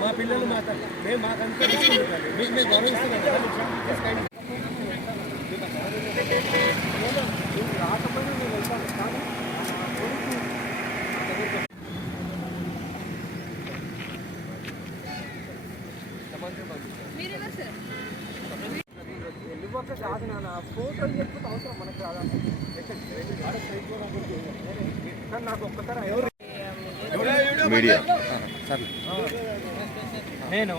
మా పిల్లలు మేము మాకంతా మీకు మేము గౌరవిస్తున్నాం. రాకపోయినా నేను వెళ్తాను కానీ వెళ్ళిపోతే కాదు నాన్న ఫోటో చెప్పితే అవసరం మనకు రాదా కానీ నాకు ఒక్కసారి ఎవరు మీడియా నేను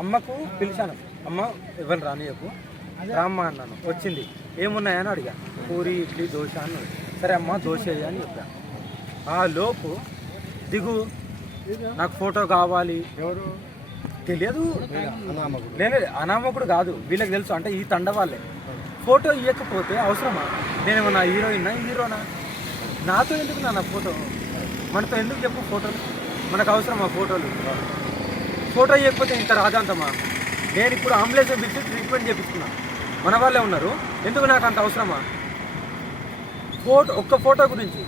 అమ్మకు పిలిచాను, అమ్మ ఎవరిని రానియకు రామ్మ అన్నాను. వచ్చింది. ఏమున్నాయని అడిగా. పూరి ఇడ్లీ దోశ అన్నాడు. సరే అమ్మ దోశ అని చెప్పాను. ఆ లోపు దిగు నాకు ఫోటో కావాలి. ఎవరు తెలియదు, నేనే అనామకుడు కాదు, వీళ్ళకి తెలుసు. అంటే ఈ తండ వాళ్ళే. ఫోటో ఇవ్వకపోతే అవసరమా? నేనేమన్నా హీరోనా? నాతో ఎందుకు నా ఫోటో? మనతో ఎందుకు చెప్పు ఫోటోలు? మనకు అవసరమా ఫోటోలు? ఫోటో ఇవ్వకపోతే ఇంత రాజాంతమా? నేను ఇప్పుడు అంబులెన్స్ పిలిచి ట్రీట్మెంట్ చేపిస్తున్నా. మన వాళ్ళే ఉన్నారు, ఎందుకు నాకు అంత అవసరమా? ఒక్క ఫోటో గురించి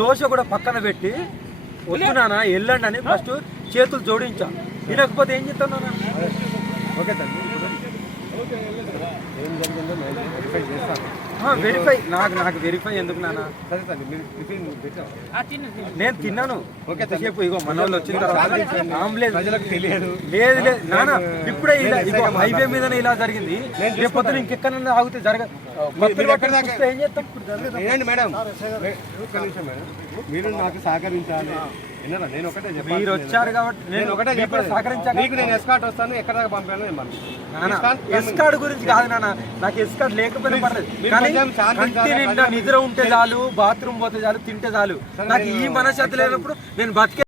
దోశ కూడా పక్కన పెట్టి వస్తున్నానా వెళ్ళండి అని ఫస్ట్ చేతులు జోడించా. వినకపోతే ఏం చెప్తాను? ఓకే తండ్రి, ఏం జరిగిందో వెరిఫై చేస్తాను. వెరిఫై నాకు వెరిఫై ఎందుకు నాన్న? సరే తండ్రి, మీరు టిఫిన్ పెట్టారు, నేను తిన్నాను. ఓకే సేపు ఇగో మన వాళ్ళు వచ్చిన తర్వాత ఆంబులెన్స్ ప్రజలకు తెలియదు. లేదు నాన్న, ఇప్పుడే ఇలా ఇగో హైవే మీదనే ఇలా జరిగింది. రేపు పొద్దున ఇంకెక్కడన్నా ఆగితే ఏం చేస్తాం? ఏంటి మేడం, ఒక్క నిమిషం మేడం, మీరు నాకు సహకరించాలి. నేను ఒకటే చెప్పాను, మీరు వచ్చారు కాబట్టి నేను ఒకటే చెప్పాను సహకరించాలి. మీకు నేను ఎస్కాట్ వస్తాను, ఎక్కడ దాకా పంపాను ఎస్కాట్ గురించి కాదు నాన్న, నాకు ఎస్కాట్ లేకపోతే పర్లేదు. నిద్ర ఉంటే చాలు, బాత్రూమ్ పోతే చాలు, తింటే చాలు. నాకు ఈ మనశ్శాంతి లేనప్పుడు నేను బతికే